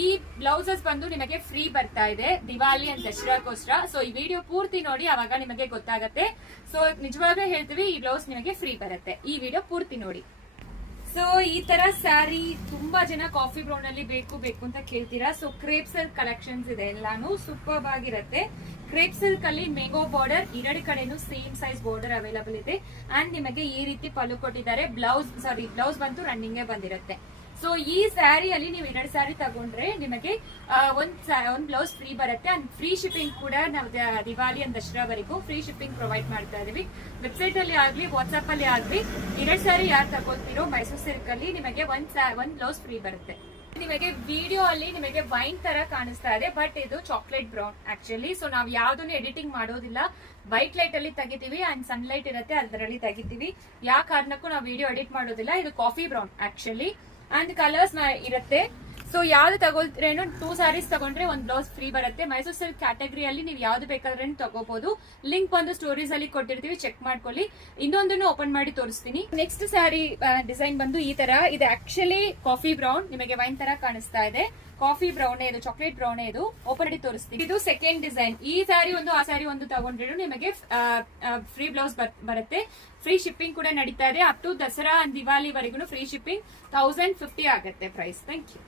ಈ ಬ್ಲೌಸಸ್ ಬಂದು ನಿಮಗೆ ಫ್ರೀ ಬರ್ತಾ ಇದೆ ದಿವಾಲಿ ಅಂಡ್ ದಸರಾಗೋಸ್ಕರ. ಸೊ ಈ ವಿಡಿಯೋ ಪೂರ್ತಿ ನೋಡಿ, ಅವಾಗ ನಿಮಗೆ ಗೊತ್ತಾಗತ್ತೆ. ಸೊ ನಿಜವಾಗ್ಲೂ ಹೇಳ್ತೀವಿ, ಈ ಬ್ಲೌಸ್ ನಿಮಗೆ ಫ್ರೀ ಬರುತ್ತೆ. ಈ ವಿಡಿಯೋ ಪೂರ್ತಿ ನೋಡಿ. ಸೊ ಈ ತರ ಸ್ಯಾರಿ ತುಂಬಾ ಜನ ಕಾಫಿ ಬ್ರೌನ್ ಅಲ್ಲಿ ಬೇಕು ಅಂತ ಕೇಳ್ತೀರಾ. ಸೊ ಕ್ರೇಪ್ ಸಿಲ್ಕ್ ಕಲೆಕ್ಷನ್ಸ್ ಇದೆ, ಎಲ್ಲಾನು ಸೂಪರ್ ಆಗಿರುತ್ತೆ. ಕ್ರೇಪ್ ಸಿಲ್ಕ್ ಅಲ್ಲಿ ಮೆಗೋ ಬಾರ್ಡರ್, ಎರಡು ಕಡೆನೂ ಸೇಮ್ ಸೈಜ್ ಬಾರ್ಡರ್ ಅವೈಲಬಲ್ ಇದೆ. ಅಂಡ್ ನಿಮಗೆ ಈ ರೀತಿ ಪಲ್ಲು ಕೊಟ್ಟಿದ್ದಾರೆ. ಬ್ಲೌಸ್ ಬಂತು ರನ್ನಿಂಗ್ ಬಂದಿರುತ್ತೆ. ಸೊ ಈ ಸ್ಯಾರಿಯಲ್ಲಿ ನೀವು 2 ಸ್ಯಾರಿ ತಗೊಂಡ್ರೆ ನಿಮಗೆ ಒಂದ್ ಬ್ಲೌಸ್ ಫ್ರೀ ಬರುತ್ತೆ. ಅಂಡ್ ಫ್ರೀ ಶಿಪ್ಪಿಂಗ್ ಕೂಡ ನಾವು ದಿವಾಲಿ ಅಂಡ್ ದಸರಾವರೆಗೂ ಫ್ರೀ ಶಿಪ್ಪಿಂಗ್ ಪ್ರೊವೈಡ್ ಮಾಡ್ತಾ ಇದೀವಿ. ವೆಬ್ಸೈಟ್ ಅಲ್ಲಿ ಆಗ್ಲಿ ವಾಟ್ಸ್ಆಪ್ ಅಲ್ಲಿ ಆಗ್ಲಿ 2 ಸ್ಯಾರಿ ಯಾರು ತಗೊಳ್ತಿರೋ ಮೈಸೂರು ಸಿಲ್ಕ್ ಅಲ್ಲಿ ನಿಮಗೆ ಒಂದ್ ಬ್ಲೌಸ್ ಫ್ರೀ ಬರುತ್ತೆ. ನಿಮಗೆ ವಿಡಿಯೋ ಅಲ್ಲಿ ನಿಮಗೆ ವೈನ್ ತರ ಕಾಣಿಸ್ತಾ ಇದೆ, ಬಟ್ ಇದು ಚಾಕ್ಲೇಟ್ ಬ್ರೌನ್ ಆಕ್ಚುಲಿ. ಸೊ ನಾವು ಯಾವ್ದನ್ನು ಎಡಿಟಿಂಗ್ ಮಾಡೋದಿಲ್ಲ, ವೈಟ್ ಲೈಟ್ ಅಲ್ಲಿ ತೆಗಿತೀವಿ ಅಂಡ್ ಸನ್ಲೈಟ್ ಇರುತ್ತೆ ಅದರಲ್ಲಿ ತೆಗಿತೀವಿ. ಯಾವ ಕಾರಣಕ್ಕೂ ನಾವು ವಿಡಿಯೋ ಎಡಿಟ್ ಮಾಡೋದಿಲ್ಲ. ಇದು coffee brown actually and colours ಇರುತ್ತೆ. ಸೊ ಯಾವ್ದು ತಗೊಳ್ತೀರೇನು 2 ಸ್ಯಾರೀಸ್ ತಗೊಂಡ್ರೆ ಒಂದ್ ಬ್ಲೌಸ್ ಫ್ರೀ ಬರುತ್ತೆ. ಮೈಸೂರು ಸಿಲ್ಕ್ ಕ್ಯಾಟಗರಿಯಲ್ಲಿ ನೀವು ಯಾವ್ದು ಬೇಕಾದ್ರೆ ತಗೋಬಹುದು. ಲಿಂಕ್ ಒಂದು ಸ್ಟೋರೀಸ್ ಅಲ್ಲಿ ಕೊಟ್ಟಿರ್ತೀವಿ, ಚೆಕ್ ಮಾಡ್ಕೊಳ್ಳಿ. ಇನ್ನೊಂದನ್ನು ಓಪನ್ ಮಾಡಿ ತೋರಿಸ್ತೀನಿ. ನೆಕ್ಸ್ಟ್ ಸ್ಯಾರಿ ಡಿಸೈನ್ ಬಂದು ಈ ತರ ಇದೆ. ಆಕ್ಚುಲಿ ಕಾಫಿ ಬ್ರೌನ್, ನಿಮಗೆ ವೈನ್ ತರ ಕಾಣಿಸ್ತಾ ಇದೆ. ಕಾಫಿ ಬ್ರೌನ್ ಇದು, ಚಾಕ್ಲೇಟ್ ಬ್ರೌನ್ ಇದು. ಓಪನ್ ಮಾಡಿ ತೋರಿಸ್ತೀನಿ. ಇದು ಸೆಕೆಂಡ್ ಡಿಸೈನ್. ಈ ಸ್ಯಾರಿ ಒಂದು ಆ ಸ್ಯಾರಿ ಒಂದು ತಗೊಂಡ್ರೆ ನಿಮಗೆ ಫ್ರೀ ಬ್ಲೌಸ್ ಬರುತ್ತೆ. ಫ್ರೀ ಶಿಪ್ಪಿಂಗ್ ಕೂಡ ನಡೀತಾ ಇದೆ. Up to Dasara and Diwali ವರೆಗೂ ಫ್ರೀ ಶಿಪ್ಪಿಂಗ್ 1050 ಆಗುತ್ತೆ ಪ್ರೈಸ್. Thank you.